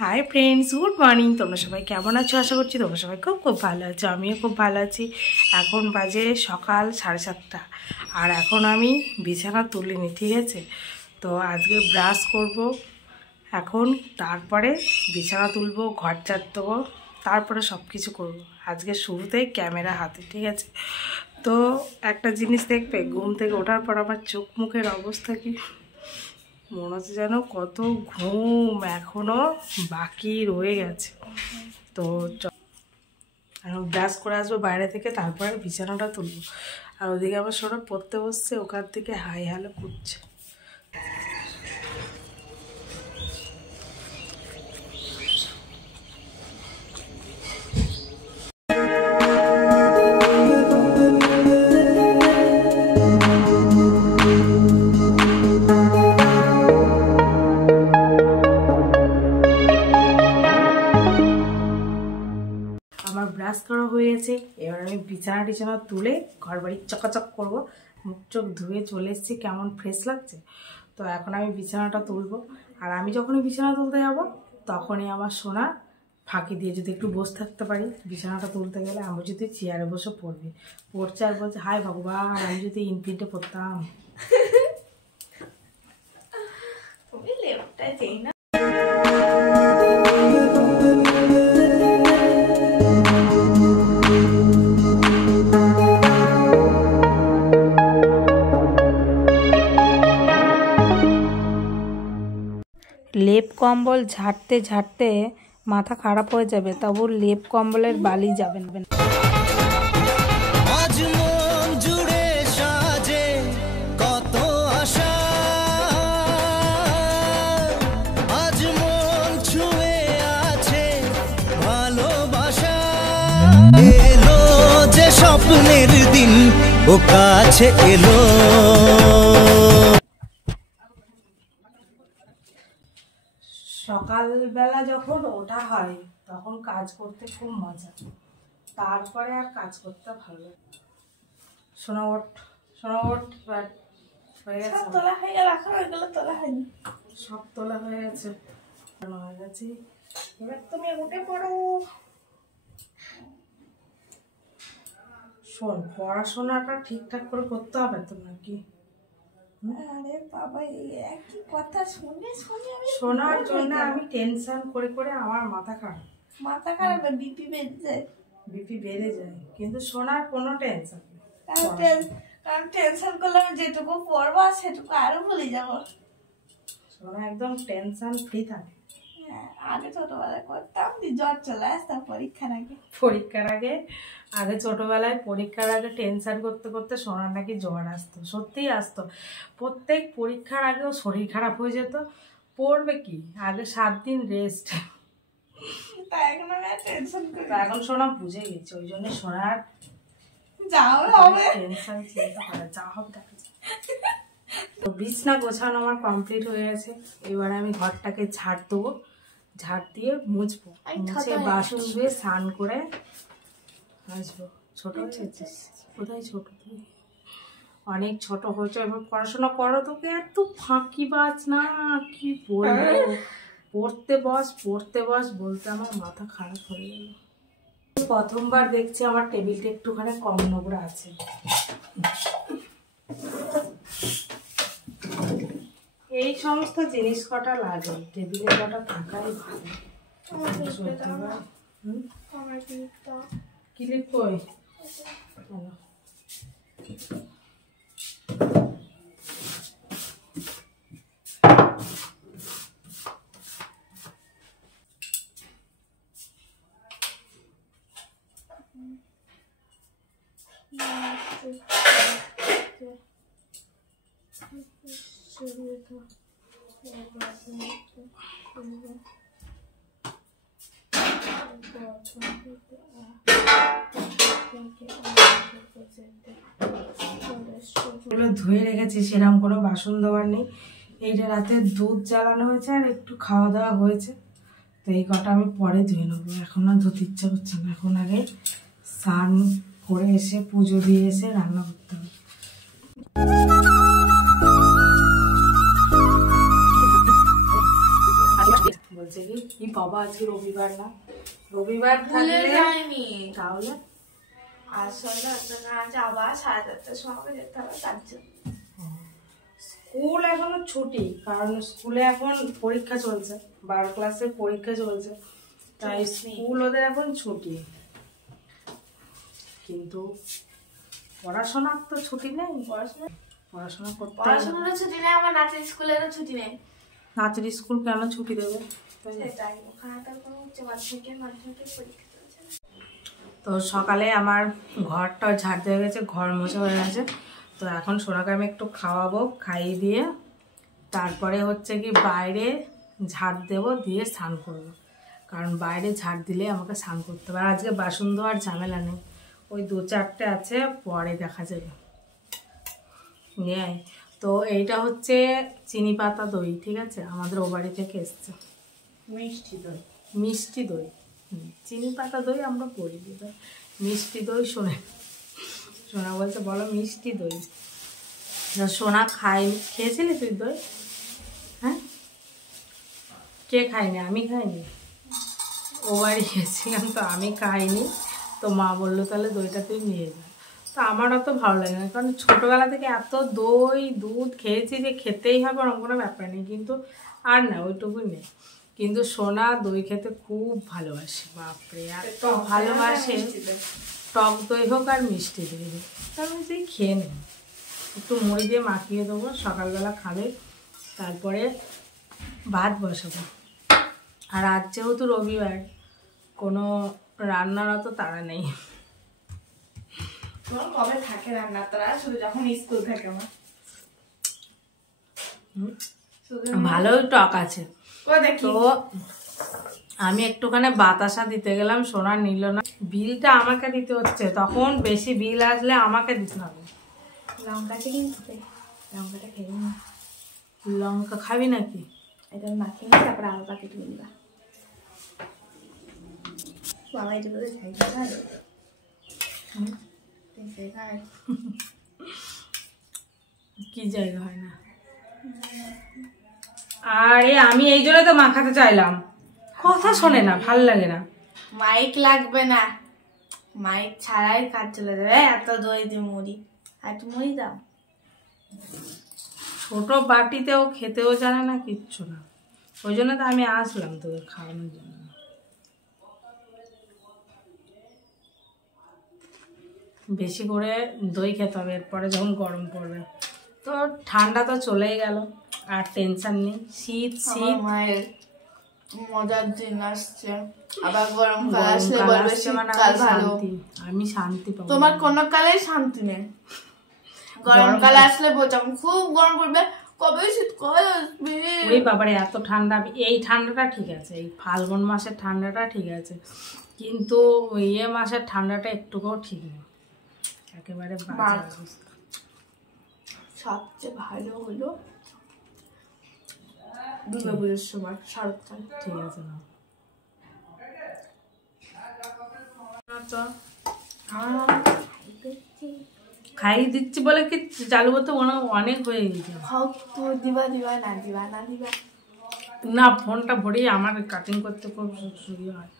Hi friends, good morning. তোমরা সবাই কেমন আছো? আশা করছি তোমরা সবাই খুব খুব ভালো আছো। আমিও খুব ভালো আছি। এখন বাজে সকাল 7:30 আর এখন আমি বিছানা তুলিনি, ঠিক আছে? তো আজকে ব্রাশ করব এখন, তারপরে বিছানা তুলবো, ঘর ঝাড় দেবো, তারপরে সব কিছু করবো। আজকে শুরুতেই ক্যামেরা হাতে, ঠিক আছে? তো একটা জিনিস দেখবে, ঘুম থেকে ওঠার পর আমার চোখ মুখের অবস্থা কি মনে হচ্ছে যেন কত ঘুম এখনো বাকি রয়ে গেছে। তো এখন ব্রাশ করে আসবো বাইরে থেকে, তারপরে বিছানাটা তুলবো। আর ওদিকে আমার সৌরভ পড়তে বসছে, ওখান থেকে হাই হ্যালো করছে। আমার ব্রাশ করা হয়ে গেছে, এবার আমি বিছানা তুলে ঘর বাড়ি চকাচক করবো। মুখ চোখ ধুয়ে চলে এসেছি, কেমন ফ্রেশ লাগছে। তো এখন আমি বিছানাটা তুলবো। আর আমি যখনই বিছানা তুলতে যাব তখনই আমার সোনা ফাঁকি দিয়ে যদি একটু বসে থাকতে পারি বিছানাটা তুলতে গেলে, আমি যদি চেয়ারে বসে পড়ছে আর বলছে হাই ভগবান, আমি যদি ইনফিনিটে পড়তাম। লেপ কম্বল ঝাড়তে ঝাড়তে মাথা খারাপ হয়ে যাবে, তবু লেপ কম্বলের বালি যাবে না। আজ মন জুড়ে সাজে কত আশা, আজ মন ছুঁয়ে আছে ভালোবাসা। এলো যে স্বপ্নের দিন, ও কাছে এলো। সকালবেলা যখন ওঠা হয় তখন কাজ করতে খুব মজা, তারপরে আর কাজ করতে ভালো লাগে। শোনা ওঠ হয়ে গেছে, সব তোলা হয়ে গেছে। এবার তুমি উঠে পড়ো। শোন, পড়াশোনাটা ঠিকঠাক করে করতে হবে তো নাকি? আরে বাবা, এই একই কথা শুনে শোনার জন্য আমি টেনশন করে করে আমার মাথা খারাপ বিপি বেড়ে যায়। কিন্তু শোনার কোনো টেনশন নেই, কারণ টেনশন করলে আমি যেটুকু পড়বো সেটুকু আরো ভুলে যাবো। শোনা একদম টেনশন ফ্রি থাকে। আগে ছোটবেলায় করতাম, জ্বর চলে আসতাম পরীক্ষার আগে। আগে ছোটবেলায় পরীক্ষার আগে টেনশন করতে করতে সোনার নাকি জ্বর আসতো, সত্যিই আসতো। প্রত্যেক পরীক্ষার আগেও শরীর খারাপ হয়ে যেত। পড়বে কি, আগে 7 দিন রেস্ট। এখন সোনা বুঝে গেছে, ওই জন্য সোনার টেনশন চিন্তা করে যা হবে দেখা যায়। তো বিছনা গোছানো আমার কমপ্লিট হয়ে গেছে। এবার আমি ঘরটাকে ঝাড় দেবো, ঝাড় দিয়ে মুছবো, মুছে বাসন ধুয়ে স্নান করে আসবো। ছোট হয়েছিস? কোথায় ছোট? তুই অনেক ছোট হয়েছে। এবার পড়াশোনা করো, তোকে এত ফাঁকিবাজ না কি বলবো। পড়তে বস বলতে আমার মাথা খারাপ হয়ে গেল। প্রথমবার দেখছি আমার টেবিলটা একটুখানি কম নোংরা আছে। এই সমস্ত জিনিস কটা লাগে, টেবিলে কটা থাকাই ভালো। ক্লিপ কই? ধুয়ে রেখেছি, সেরকম কোনো বাসন দেওয়ার নেই। এইটা রাতে দুধ জ্বালানো হয়েছে আর একটু খাওয়া দাওয়া হয়েছে, তো এই কটা আমি পরে ধুয়ে নেবো। এখন আর ধুতে ইচ্ছা করছে না, এখন আগে স্নান করে এসে পুজো দিয়ে এসে রান্না করতে হবে। বলছে কি বাবা আজকে রবিবার না, রবিবার থাকলে যায়নি তাহলে আর সন্ধ্যা আছে আবার 4:30টার সময় যেতে হবে তার জন্য। স্কুল এখনো ছুটি, কারণ স্কুলে এখন পরীক্ষা চলছে, 12 ক্লাসের পরীক্ষা চলছে, তাই স্কুল ওদের এখন ছুটি। কিন্তু পড়াশোনার তো ছুটি নেই, পড়াশোনা করতে, পড়াশোনারও ছুটি নেই, আমার নাচের স্কুলেরও ছুটি নেই। নাচের স্কুল কেন ছুটি দেবে? সেটাই, ওখানে তার কোনো উচ্চ মাধ্যমিকের পরীক্ষা চলছে। তো সকালে আমার ঘরটা ঝাড় দিয়ে গেছে, ঘর মোছা হয়ে গেছে। তো এখন সোনাকে আমি একটু খাওয়াবো, খাইয়ে দিয়ে তারপরে হচ্ছে কি বাইরে ঝাড় দেবো, দিয়ে স্নান করবো। কারণ বাইরে ঝাড় দিলে আমাকে স্নান করতে হবে। আর আজকে বাসন ধোয়ার ঝামেলা নেই, ওই 2-4টে আছে, পরে দেখা যাবে। নেয় তো এইটা হচ্ছে চিনি পাতা দই, ঠিক আছে, আমাদের ও বাড়ি থেকে এসছে। মিষ্টি দই, মিষ্টি দই, চিনি পাতা দই আমরা বলি, মিষ্টি দই। সোনা বলছে বলো মিষ্টি দই। সোনা খেয়েছিলি তুই দই? হ্যাঁ, কে খায়নি? আমি খাইনি, ও বাড়ি গেছিলাম তো আমি খাইনি। তো মা বললো তাহলে দইটা তুই নিয়ে যা। তো আমার অত ভালো লাগে না, কারণ ছোটোবেলা থেকে এত দই দুধ খেয়েছি যে খেতেই হবে ওরকম কোনো ব্যাপার নেই, কিন্তু আর না ওইটুকুই নেই। কিন্তু সোনা দই খেতে খুব ভালোবাসে, বাপরে এত ভালোবাসে, টক দই হোক আর মিষ্টি দই হোক। তারপরে তুই খেয়ে নে, একটু মুড়ি দিয়ে মাখিয়ে দেবো, সকালবেলা খাবে, তারপরে ভাত বসাবো। আর আজ যেহেতু রবিবার, কোনো রান্নার অত তাড়া নেই। তোমার কবে থাকে রান্না তারা? শুধু যখন স্কুল থাকে আমার। ভালোই টক আছে। তো আমি একটুখানি বাতাসা দিতে গেলাম, সোনা নিল না, বিলটা আমাকে দিতে হচ্ছে, তখন বেশি বিল আসলে আমাকে দিতে হবে। লঙ্কাটা কিন্তু লঙ্কাটা খেয়ে নি। লঙ্কা খাবি নাকি? এটা মাখিয়ে নিয়ে তারপরে আলু পাকেট দিবা। বাবা এটা করে খাই কি জায়গা হয় না। আরে আমি এই জন্য তো মাখাতে চাইলাম, কথা শোনে না, ভাল লাগে না। মাইক লাগবে না, মাইক ছাড়াই কাজ চলে যাবে। এত দই দিয়ে মুড়ি, আর একটু মুড়ি দাও। ছোট বাটিতেও খেতেও জানে না, কিচ্ছু না, ওই জন্য তো আমি আসলাম তোকে খাওয়ানোর জন্য। বেশি করে দই খেতে হবে, এরপরে যখন গরম পড়বে। তো ঠান্ডা তো চলেই গেল, আর টেনশন নেই। শীত শীত মায়ের মজার দিন আসছে, আবার গরমকাল আসলে বলবে শীতকাল ভালো। আমি শান্তি পাবো। তোমার কোনো কালেই শান্তি নেই। গরমকাল আসলে যখন খুব গরম পড়বে, কবে শীতকাল আসবে। ওই বাবারে এত ঠান্ডা, এই ঠান্ডাটা ঠিক আছে, এই ফাল্গুন মাসের ঠান্ডাটা ঠিক আছে, কিন্তু ইয়ে মাসের ঠান্ডাটা একটুকুও ঠিক নেই, একেবারে বাজে অবস্থা। সবচেয়ে ভালো হলো দুর্গাপুজোর সময়, শরৎকাল। ঠিক আছে না, খাইয়ে দিচ্ছি বলে কি চালু করতে অনেক হয়ে গেছে। দিবা দিবা না দিবা না দিবা না, ফোনটা ভরিয়ে আমার কাটিং করতে খুব সুবিধা হয়।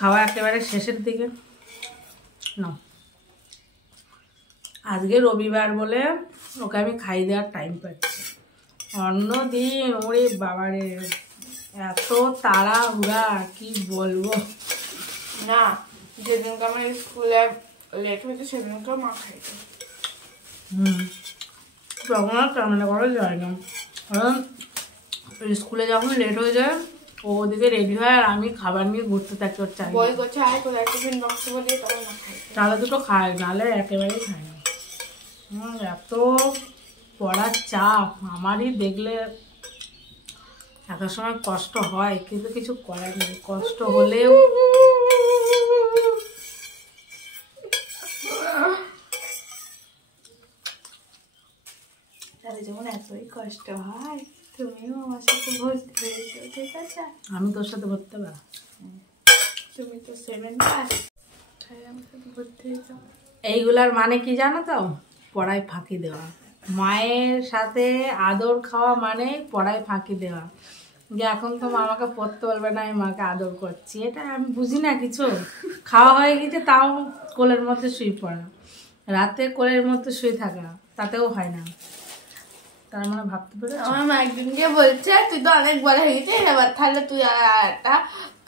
খাওয়া একেবারে শেষের দিকে না, আজকে রবিবার বলে ওকে আমি খাইয়ে দেওয়ার টাইম পাচ্ছি। অন্যদিন ওরে বাবারে এত তাড়াহুড়া, কি বলবো। না, যেদিনকে আমার স্কুলে লেট হয়েছে সেদিনকে মা খাইছে। তখন আর ক্যামেরা করা যায় না, কারণ স্কুলে যখন লেট হয়ে যায় ও ওদিকে রেডি হয় আর আমি খাবার নিয়ে ঘুরতে থাকি ওর চাই। বই করছে আয় করে একটা দিন বক্তব্য দিয়ে তখন মা খাইছে। তাহলে দুটো খায়, নাহলে একেবারেই খায় না। এত পড়ার চাপ আমারই, দেখলে একটা সময় কষ্ট হয়, কিন্তু কিছু করার নেই, কষ্ট হলেও তাদের যখন এতই কষ্ট হয়, তুমিও আমার সাথে ভর্তি হয়েছো, ঠিক আছে? আমি তোর সাথে ভর্তি হবে, তুমি তো 7 ক্লাস, তাই আমার সাথে ভর্তি হয়েছো। এইগুলার মানে কি জানো তো? পড়ায় ফাঁকি দেওয়া। মায়ের সাথে আদর খাওয়া মানে পড়ায় ফাঁকি দেওয়া, যে এখন তো মামাকে পড়তে বলবে না, আমি মাকে আদর করছি, এটা আমি বুঝি না কিছু। খাওয়া হয়ে গেছে তাও কোলের মধ্যে শুয়ে পড়া, রাতে কোলের মধ্যে শুয়ে থাকা, তাতেও হয় না। তার মানে ভাবতে পেরে আমার মা একদিনকে বলছে তুই তো অনেক বড় হয়ে গেছিস, এবার তাহলে তুই আর একটা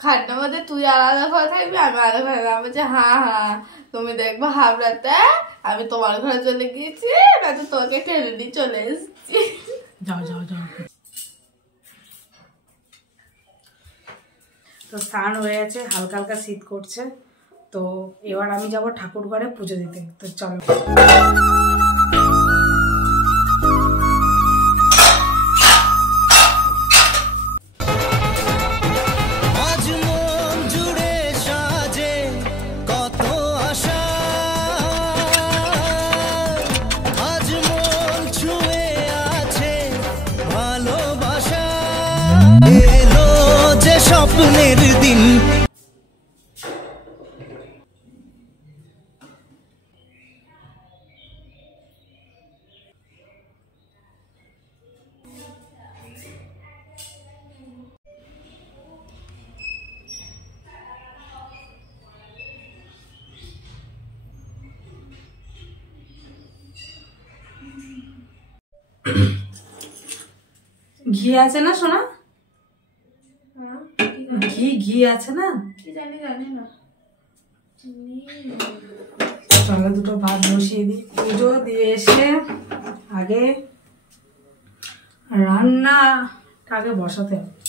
খাটনার মধ্যে তুই আলাদা ঘরে থাকবি, আমি আলাদা ঘরে থাকবো। বলছে হ্যাঁ হ্যাঁ তুমি দেখবো হাবড়াতে আমি তোমার ঘরে চলে গিয়েছি, নয়তো তোকে টেনে নিয়ে চলে এসেছি। যাও যাও যাও। তো স্নান হয়ে গেছে, হালকা হালকা শীত করছে, তো এবার আমি যাব ঠাকুর ঘরে পুজো দিতে। তো চলো। আজ মন জুড়ে সাজে কত আশা, আজ মন ছুঁয়ে আছে ভালোবাসা, এলো যে স্বপ্নের দিন। ঘি আছে না সোনা? ঘি আছে না? জানি না। চলো দুটো ভাত বসিয়ে দিই। পুজো দিয়ে এসে আগে রান্নাটাকে বসাতে হবে,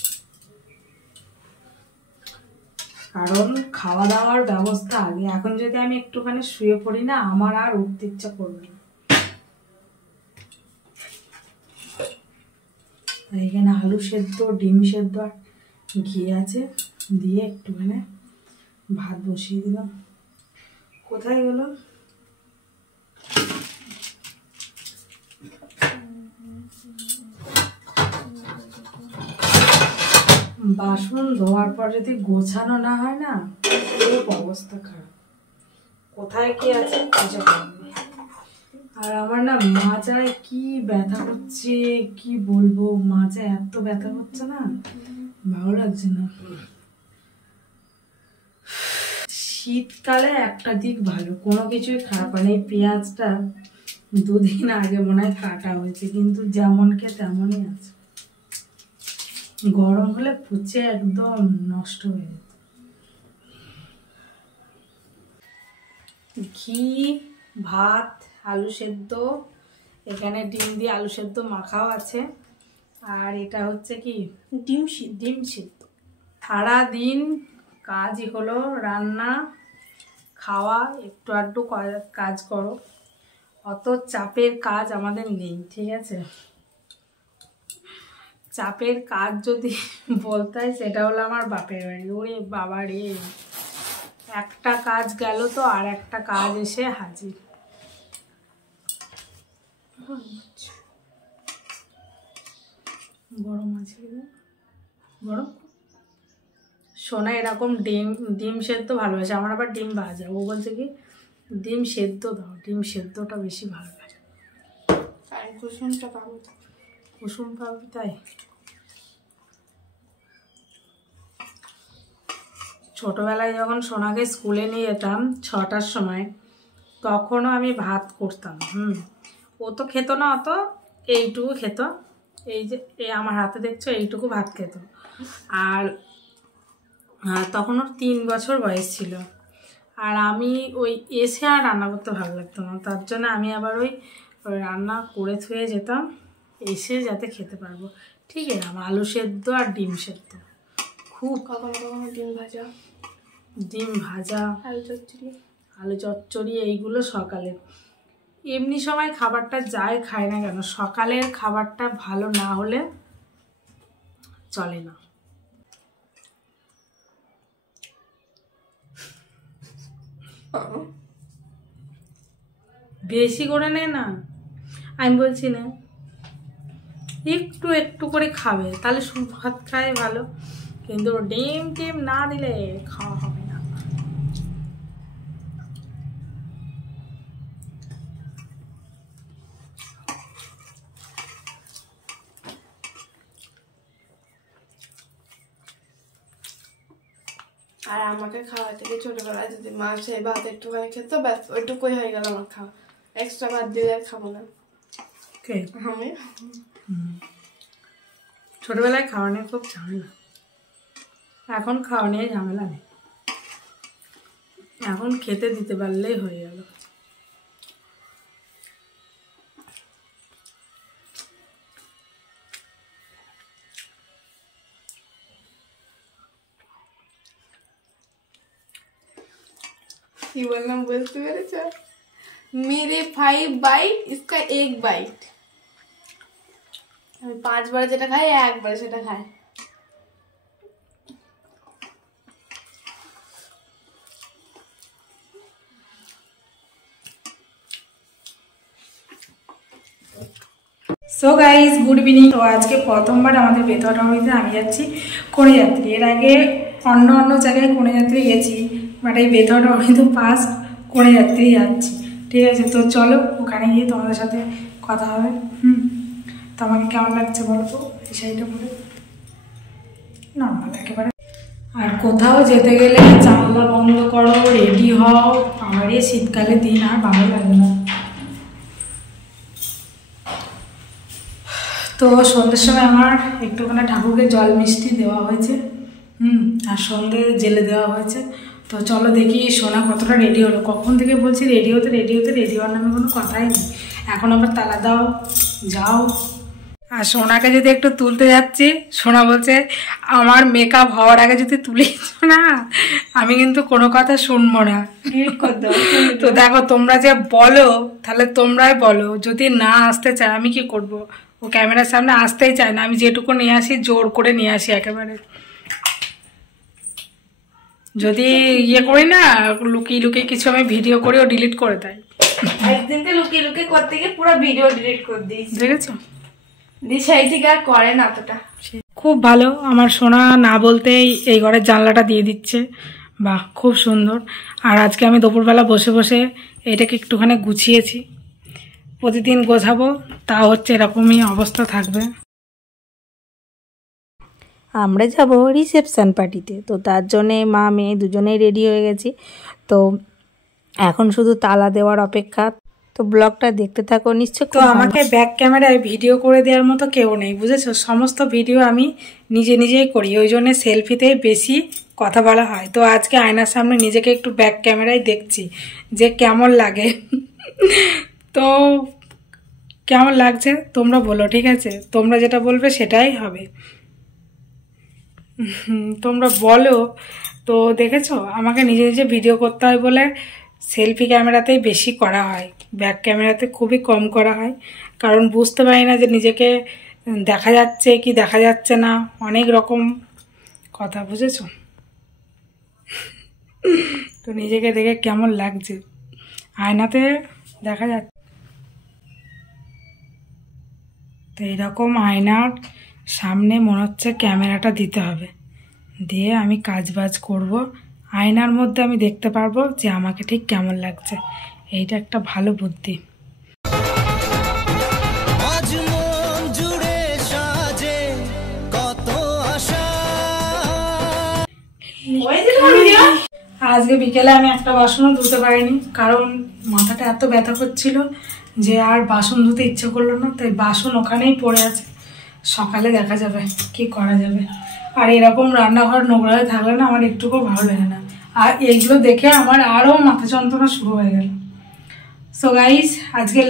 কারণ খাওয়া দাওয়ার ব্যবস্থা আগে। এখন যদি আমি একটুখানি শুয়ে পড়ি না, আমার আর উঠতে ইচ্ছা করবে না। এখানে আলু সেদ্ধ, ডিম সেদ্ধ আর ঘি আছে, দিয়ে একটুখানি ভাত বসিয়ে দিলাম। কোথায় গেল? বাসন ধোয়ার পর যদি গোছানো না হয় না, খুব অবস্থা খারাপ। কোথায় কি আছে খুঁজে পাবো না। আর আমার না মাজায় কি ব্যথা হচ্ছে, কি বলবো, মাজায় এত ব্যথা হচ্ছে না, ভালো লাগছে না। শীতকালে একটা দিক ভালো, কোনো কিছুই খারাপ হয় না। এই পেঁয়াজটা দুদিন আগে মনে হয় কাটা হয়েছে, কিন্তু যেমনকে তেমনই আছে। গরম হলে পুচে একদম নষ্ট হয়ে যেত। ঘি, ভাত, আলু সেদ্ধ, এখানে ডিম দিয়ে আলু সেদ্ধ মাখাও আছে, আর এটা হচ্ছে কি ডিম সেদ্ধ। সারাদিন কাজই হলো রান্না, খাওয়া, একটু আধটু কাজ করো, অত চাপের কাজ আমাদের নেই, ঠিক আছে? চাপের কাজ যদি বলতে হয় সেটা হলো আমার বাপের বাড়ি। ওরে বাবা রে, একটা কাজ গেল তো আর একটা কাজ এসে হাজির। গরম আছে, গরম। সোনা এরকম ডিম সেদ্ধ ভালোবাসে, আমার আবার ডিম ভাজা। ও বলছে কি ডিম সেদ্ধ দাও, ডিম সেদ্ধটা বেশি ভালো লাগে। কুসুম পাবি তাই। ছোটবেলায় যখন সোনাকে স্কুলে নিয়ে যেতাম 6টার সময়, তখনও আমি ভাত করতাম। ও তো খেত না অত, এইটুকু খেত, এই যে আমার হাতে দেখছো এইটুকু ভাত খেত। আর তখন ওর 3 বছর বয়স ছিল। আর আমি ওই এসে আর রান্না করতে ভালো লাগতো না, তার জন্য আমি আবার ওই রান্না করে থুয়ে যেতাম, এসে যাতে খেতে পারবো। ঠিক এরকম আলু সেদ্ধ আর ডিম সেদ্ধ, খুব কখনো কখনো ডিম ভাজা, আলু চচ্চড়ি, এইগুলো সকালে। এমনি সময় খাবারটা যাই খায় না কেন, সকালের খাবারটা ভালো না হলে চলে না। বেশি করে নে না, আমি বলছি না, একটু একটু করে খাবে, তাহলে ভাত খায় ভালো, কিন্তু ডিম টিম না দিলে খাওয়া হবে না। আর আমাকে খাওয়া থেকে ছোটবেলায় যদি মা সেই ভাত একটুখানি খেত ব্যাস ওইটুকুই হয়ে গেল আমার খাওয়া, এক্সট্রা ভাত দিলে আর খাবো না আমি। ছোটবেলায় খাওয়া নিয়ে খুব ঝামেলা, এখন খাওয়া নিয়ে ঝামেলা নেই, এখন খেতে দিতে পারলেই হয়ে গেল। কি বললাম বুঝতে পেরেছ? मेरे 5 बाइट इसका 1 बाइट। আমি 5 বার যেটা খাই একবার সেটা খাই। So guys good evening. তো আজকে প্রথমবার আমাদের বেতনবাড়িতে আমি যাচ্ছি কনেযাত্রী। এর আগে অন্য অন্য জায়গায় কনেযাত্রী গেছি, বাট এই বেতনবাড়িতে ফার্স্ট কনেযাত্রী যাচ্ছি। ঠিক আছে, তো চলো ওখানে গিয়ে তোমাদের সাথে কথা হবে। তো আমাকে কেমন লাগছে বলবো এই শাড়িটা পরে, নর্মাল একেবারে। আর কোথাও যেতে গেলে জানলা বন্ধ করো, রেডি হও, আমার এই শীতকালে দিন আর ভালো লাগে না। তো সন্ধ্যের সময় আমার একটুখানি ঠাকুরকে জল মিষ্টি দেওয়া হয়েছে, আর সন্ধ্যে জেলে দেওয়া হয়েছে। তো চলো দেখি সোনা কতটা রেডি হলো। কখন থেকে বলছি রেডি হতে রেডি হতে, রেডি হওয়ার নামে কোনো কথাই নেই। এখন আবার তালা দাও যাও। আর সোনাকে যদি একটু তুলতে যাচ্ছি, সোনা বলছে আমার মেকআপ হওয়ার আগে যদি তুলিস না আমি কিন্তু কোনো কথা শুনবো না। তো দেখো তোমরা যে বলো, তাহলে তোমরাই বলো, যদি না আসতে চায় আমি কি করব? ও ক্যামেরার সামনে আসতেই চায় না, আমি যেটুকু নিয়ে আসি জোর করে নিয়ে আসি একেবারে। যদি ইয়ে করি না, লুকিয়ে লুকিয়ে কিছু আমি ভিডিও করি, ও ডিলিট করে দেয়। একদিনকে লুকিয়ে লুকিয়ে করতে গিয়ে পুরো ভিডিও ডিলিট করে দিয়েছি, দেখেছো? সেই থেকে আর করে না অতটা। খুব ভালো, আমার সোনা না বলতেই এই ঘরের জানলাটা দিয়ে দিচ্ছে, বাহ খুব সুন্দর। আর আজকে আমি দুপুরবেলা বসে বসে এটাকে একটুখানি গুছিয়েছি, প্রতিদিন গোছাবো তা হচ্ছে এরকমই অবস্থা থাকবে। আমরা যাব রিসেপশান পার্টিতে, তো তার জন্যে মা মেয়ে দুজনেই রেডি হয়ে গেছি। তো এখন শুধু তালা দেওয়ার অপেক্ষা। তো ব্লগটা দেখতে থাকো নিশ্চয়। তো আমাকে ব্যাক ক্যামেরায় ভিডিও করে দেওয়ার মতো কেউ নেই, বুঝেছো? সমস্ত ভিডিও আমি নিজে নিজেই করি, ওই জন্য সেলফিতে বেশি কথা বলা হয়। তো আজকে আয়নার সামনে নিজেকে একটু ব্যাক ক্যামেরায় দেখছি যে কেমন লাগে। তো কেমন লাগছে তোমরা বলো, ঠিক আছে? তোমরা যেটা বলবে সেটাই হবে, তোমরা বলো। তো দেখেছো আমাকে নিজে নিজে ভিডিও করতে হয় বলে সেলফি ক্যামেরাতেই বেশি করা হয়, ব্যাক ক্যামেরাতে খুবই কম করা হয়, কারণ বুঝতে পারি না যে নিজেকে দেখা যাচ্ছে কি দেখা যাচ্ছে না, অনেক রকম কথা, বুঝেছো? তো নিজেকে দেখে কেমন লাগছে আয়নাতে দেখা যাচ্ছে। তো এইরকম আয়নার সামনে মনে হচ্ছে ক্যামেরাটা দিতে হবে, দিয়ে আমি কাজবাজ করব, আয়নার মধ্যে আমি দেখতে পারবো যে আমাকে ঠিক কেমন লাগছে। এইটা একটা ভালো বুদ্ধি। আজ মন জুড়ে সাজে কত আশা। আজকে বিকেলে আমি একটা বাসনও ধুতে পারিনি, কারণ মাথাটা এত ব্যথা করছিল যে আর বাসন ধুতে ইচ্ছে করলো না, তাই বাসন ওখানেই পড়ে আছে, সকালে দেখা যাবে কি করা যাবে। আর এরকম রান্নাঘর নোংরা হয়ে থাকলে না আমার একটুকুও ভালো লাগে না, আর এইগুলো দেখে আমার আরও মাথা যন্ত্রণা শুরু হয়ে গেল। সো গাইস আজকে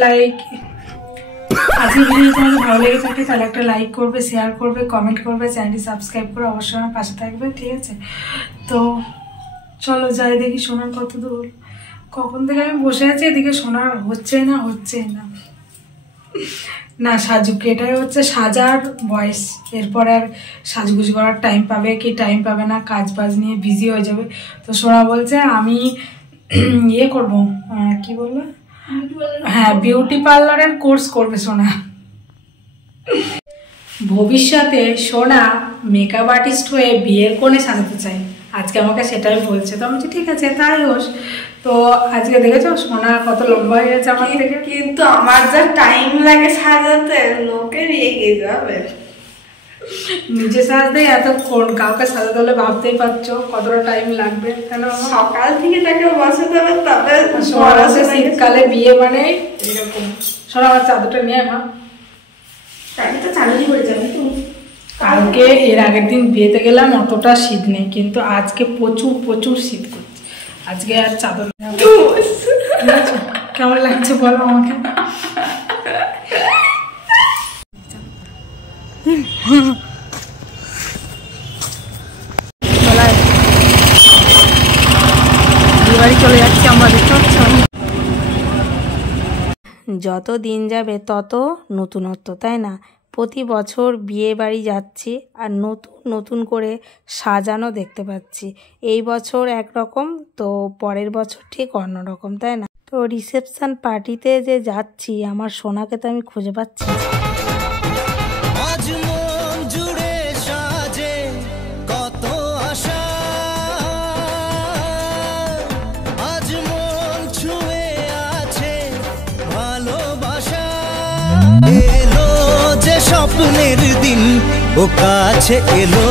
ভিডিও তোমাদের ভালো লেগে থাকে তাহলে একটা লাইক করবে, শেয়ার করবে, কমেন্ট করবে, চ্যানেলটি সাবস্ক্রাইব করে অবশ্যই আমার পাশে থাকবে, ঠিক আছে? তো চলো যাই দেখি সোনার কত দূর। কখন থেকে আমি বসে আছি, এদিকে সোনার হচ্ছে না সাজুক, এটাই হচ্ছে সাজার বয়স। এরপর আর সাজুগুজু করার টাইম পাবে কি টাইম পাবে না, কাজ বাজ নিয়ে বিজি হয়ে যাবে। তো সোনা বলছে আমি ইয়ে করবো, কি বললো, হ্যাঁ বিউটি পার্লারের কোর্স করবে সোনা। ভবিষ্যতে সোনা মেকআপ আর্টিস্ট হয়ে বিয়ের কোণে সাজাতে চাই, আজকে আমাকে সেটাই বলছে। তো আমি ঠিক আছে তাই হোস। তো আজকে দেখেছো সোনা কত লম্বা হয়ে গেছে আমার থেকে, কিন্তু আমার যা টাইম লাগে সাজাতে লোকে রেগে যাবে। নিজে সাজাতে এতক্ষণ, কাউকে সাজাতে হলে ভাবতেই পারছো কতটা টাইম লাগবে। কেন সকাল থেকে তাকে বসাতে হবে, তবে শীতকালে বিয়ে মানে এরকম। শোনো আমার চাদরটা নিয়ে মা, তাকে তো চালুই করে যাবে তুমি। কালকে এর আগের দিন বিয়েতে গেলাম, অতটা শীত নেই, কিন্তু আজকে প্রচুর প্রচুর শীত করছে। আজকে আর চাদর কেমন লাগছে বলো আমাকে। বাড়ি চলে যাচ্ছি আমরা, দেখতে পাচ্ছ। যত দিন যাবে তত নতুনত্ব, তাই না? প্রতি বছর বিয়ে বাড়ি যাচ্ছি আর নতুন নতুন করে সাজানো দেখতে পাচ্ছি। এই বছর একরকম, তো পরের বছর ঠিক অন্যরকম, তাই না? তো রিসেপশন পার্টিতে যে যাচ্ছি, আমার সোনাকে তো আমি খুঁজে পাচ্ছি না। আজ মন জুড়ে সাজে কত আশা, আজ মন ছুঁয়ে আছে ভালোবাসা। এলো যে স্বপ্নের দিন, ও কাছে এলো।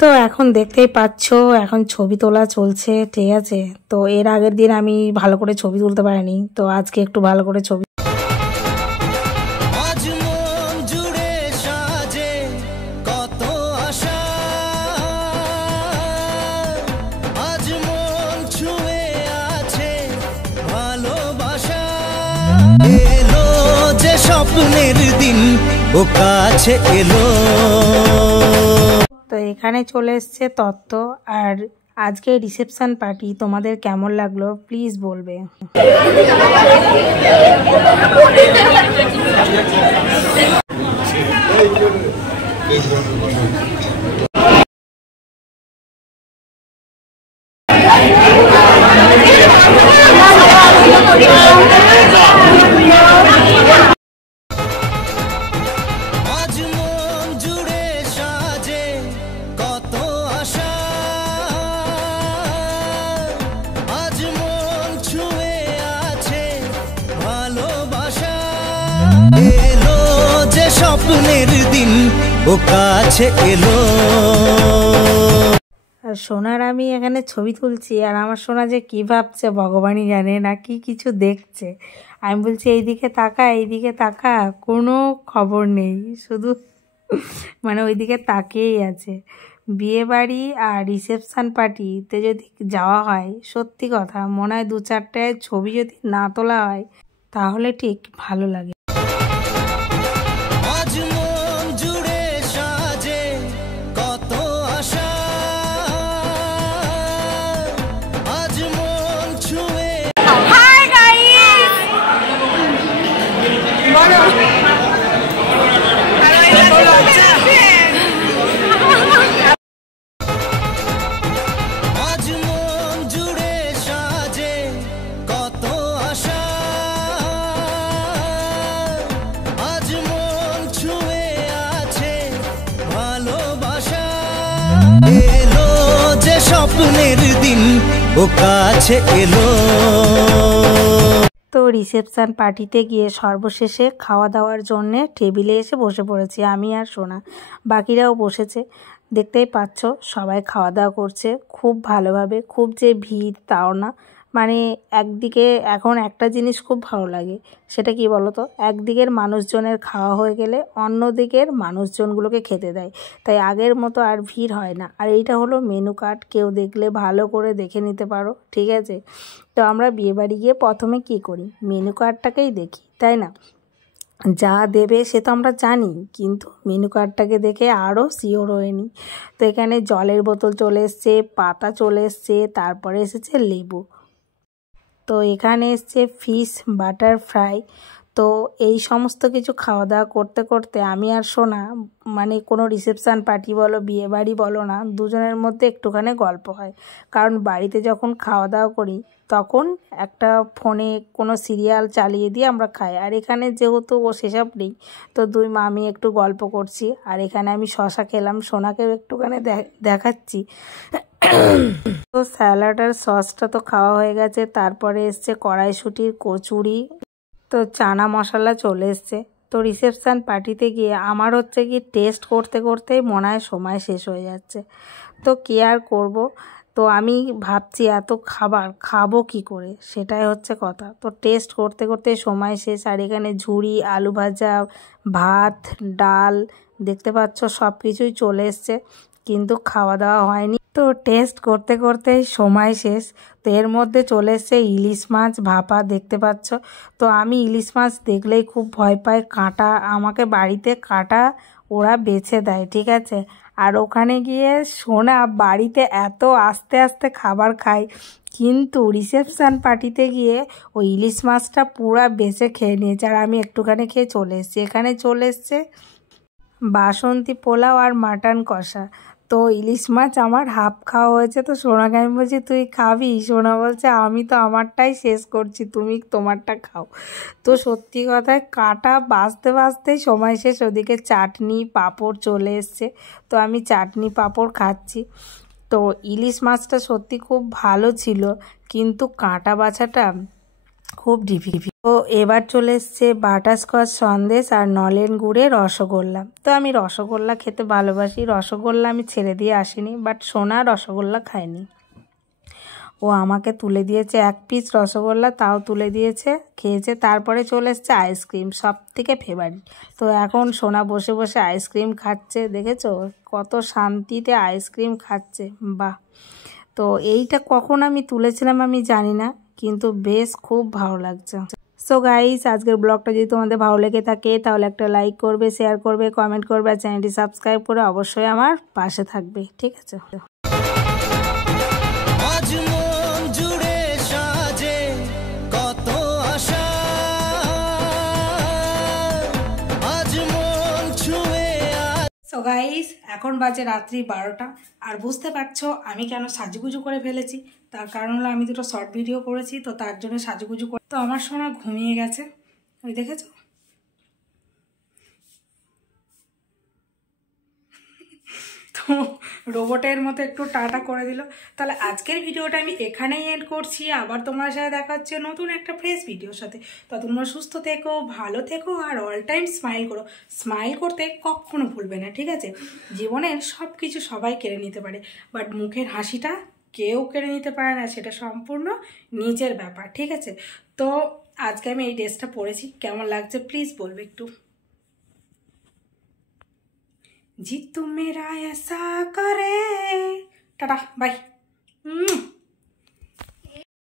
তো এখন দেখতেই পাচ্ছ, এখন ছবি তোলা চলছে, ঠিক আছে? তো এর আগের দিন আমি ভালো করে ছবি তুলতে পারিনি, তো আজকে একটু ভালো করে ছবি। আজ মন জুড়ে সাজে কত আশা, আজ মন ছুঁয়ে আছে ভালোবাসা। এলো যে স্বপ্নের দিন, ও কাছে এলো। তো এখানে চলে এসছে তত্ত্ব, আর আজকে রিসেপশন পার্টি তোমাদের কেমন লাগলো প্লিজ বলবে। আজ মন জুড়ে সাজে কত আশা, আজ মন ছুঁয়ে আছে ভালোবাসা। এলো যে স্বপ্নের দিন, ও কাছে এলো। আর সোনার আমি এখানে ছবি তুলছি, আর আমার সোনা যে কী ভাবছে ভগবানই জানে, না কি কিছু দেখছে। আমি বলছি এইদিকে তাকা, এইদিকে তাকা, কোনো খবর নেই, শুধু মানে ওইদিকে তাকিয়েই আছে। বিয়ে বাড়ি আর রিসেপশন পার্টিতে যদি যাওয়া হয়, সত্যি কথা মনে হয় 2-4টে ছবি যদি না তোলা হয় তাহলে ঠিক ভালো লাগে। আজ মন জুড়ে সাজে কত আশা, আজ মন ছুঁয়ে। হাই গাইস, বলো আজ মন জুড়ে সাজে কত আশা, আজ মন ছুঁয়ে আছে ভালোবাসা। এলো যে স্বপ্নের দিন, ও কাছে এলো। তো রিসেপশন পার্টিতে গিয়ে সর্বশেষে খাওয়া দাওয়ার জন্যে টেবিলে এসে বসে পড়েছি আমি আর সোনা, বাকিরাও বসেছে। দেখতেই পাচ্ছ সবাই খাওয়া দাওয়া করছে খুব ভালোভাবে, খুব যে ভিড় তাও না। মানে একদিকে এখন একটা জিনিস খুব ভালো লাগে, সেটা কি বলো তো, একদিকের মানুষজনের খাওয়া হয়ে গেলে অন্য দিকের মানুষজনগুলোকে খেতে দেয়, তাই আগের মতো আর ভিড় হয় না। আর এইটা হলো মেনু কার্ড, কেউ দেখলে ভালো করে দেখে নিতে পারো, ঠিক আছে? তো আমরা বিয়েবাড়ি গিয়ে প্রথমে কি করি, মেনু কার্ডটাকেই দেখি, তাই না? যা দেবে সে তো আমরা জানি, কিন্তু মেনু কার্ডটাকে দেখে আরও শিওর হয়ে নিই। তো এখানে জলের বোতল চলে এসছে, পাতা চলে এসছে, তারপরে এসেছে লেবু। তো এখানে এসছে ফিশ বাটার ফ্রাই। তো এই সমস্ত কিছু খাওয়া দাওয়া করতে করতে আমি আর সোনা, মানে কোনো রিসেপশান পার্টি বলো বিয়ে বাড়ি বলো না, দুজনের মধ্যে একটুখানি গল্প হয়। কারণ বাড়িতে যখন খাওয়া দাওয়া করি তখন একটা ফোনে কোনো সিরিয়াল চালিয়ে দিয়ে আমরা খাই, আর এখানে যেহেতু ও সেসব নেই, তো দুই মামি একটু গল্প করছি। আর এখানে আমি শশা খেলাম, সোনাকেও একটুখানি দেখাচ্ছি। তো স্যালাড আর সসটা তো খাওয়া হয়ে গেছে, তারপরে এসছে কড়াইশুঁটির কচুরি, তো চানা মশলা চলে এসছে। তো রিসেপশান পার্টিতে গিয়ে আমার হচ্ছে কি টেস্ট করতে করতেই মনে হয় সময় শেষ হয়ে যাচ্ছে। তো কি আর করবো, তো আমি ভাবছি এত খাবার খাবো কি করে, সেটাই হচ্ছে কথা। তো টেস্ট করতে করতে সময় শেষ। আর এখানে ঝুড়ি, আলু ভাজা, ভাত, ডাল দেখতে পাচ্ছ সব কিছুই চলে এসছে, কিন্তু খাওয়া দাওয়া হয়নি। তো টেস্ট করতে করতে সময় শেষ। তো এর মধ্যে চলে এসছে ইলিশ মাছ ভাপা, দেখতে পাচ্ছ। তো আমি ইলিশ মাছ দেখলেই খুব ভয় পাই, কাঁটা আমাকে বাড়িতে কাঁটা ওরা বেছে দেয়, ঠিক আছে। আর ওখানে গিয়ে সোনা বাড়িতে এত আস্তে আস্তে খাবার খাই, কিন্তু রিসেপশান পার্টিতে গিয়ে ওই ইলিশ মাছটা পুরা বেছে খেয়ে নিয়েছে, আর আমি একটুখানি খেয়ে চলে এসেছি। এখানে চলে এসছে বাসন্তী পোলাও আর মাটন কষা। তো ইলিশ মাছ আমার হাফ খাওয়া হয়েছে। তো সোনাকে আমি বলছি তুই খাবি, সোনা বলছে আমি তো আমারটাই শেষ করছি, তুমি তোমারটা খাও। তো সত্যি কথায় কাটা বাছতে বাছতেই সময় শেষ। ওদিকে চাটনি পাঁপড় চলে এসছে, তো আমি চাটনি পাঁপড় খাচ্ছি। তো ইলিশ মাছটা সত্যি খুব ভালো ছিল, কিন্তু কাঁটা বাছাটা খুব ডিফিকাল্ট। তো এবার চলে এসছে বাটারস্কচ সন্দেশ আর নলেন গুড়ের রসগোল্লা। তো আমি রসগোল্লা খেতে ভালোবাসি, রসগোল্লা আমি ছেড়ে দিয়ে আসিনি, বাট সোনা রসগোল্লা খায়নি। ও আমাকে তুলে দিয়েছে 1 পিস রসগোল্লা, তাও তুলে দিয়েছে, খেয়েছে। তারপরে চলে এসছে আইসক্রিম, সব থেকে ফেভারিট। তো এখন সোনা বসে বসে আইসক্রিম খাচ্ছে, দেখেছো কত শান্তিতে আইসক্রিম খাচ্ছে, বাহ। তো এইটা কখন আমি তুলেছিলাম আমি জানি না, কিন্তু বেশ খুব ভালো লাগছে। সো গাইস, আজকের ব্লগটা যদি তোমাদের ভালো লেগে থাকে তাহলে একটা লাইক করবে, শেয়ার করবে, কমেন্ট করবে, আর চ্যানেলটি সাবস্ক্রাইব করে অবশ্যই আমার পাশে থাকবে, ঠিক আছে। আজ মন জুড়ে সাজে কত আশা, আজ মন ছুঁয়ে। সো গাইস, এখন বাজে রাত্রি 12টা। আর বুঝতে পারছো আমি কেন সাজুগুজু করে ফেলেছি, তার কারণ হলো আমি দুটো শর্ট ভিডিও করেছি, তো তার জন্য সাজুগুজু করে। তো আমার সোনা ঘুমিয়ে গেছে, ওই দেখেছো। তো রোবটের মতো একটু টাটা করে দিল। তাহলে আজকের ভিডিওটা আমি এখানেই এন্ড করছি। আবার তোমার সাথে দেখা হচ্ছে নতুন একটা ফ্রেশ ভিডিওর সাথে। তো তোমরা সুস্থ থেকো, ভালো থেকো, আর অল টাইম স্মাইল করো। স্মাইল করতে কখনো ভুলবে না, ঠিক আছে। জীবনের সব কিছু সবাই কেড়ে নিতে পারে, বাট মুখের হাসিটা কেউ কেড়ে নিতে পারে না, সেটা সম্পূর্ণ নিজের ব্যাপার, ঠিক আছে। তো আজকে আমি এই ড্রেসটা পরেছি, কেমন লাগছে প্লিজ বলবে একটু। जी तू मेरा ऐसा करे। Tata bye.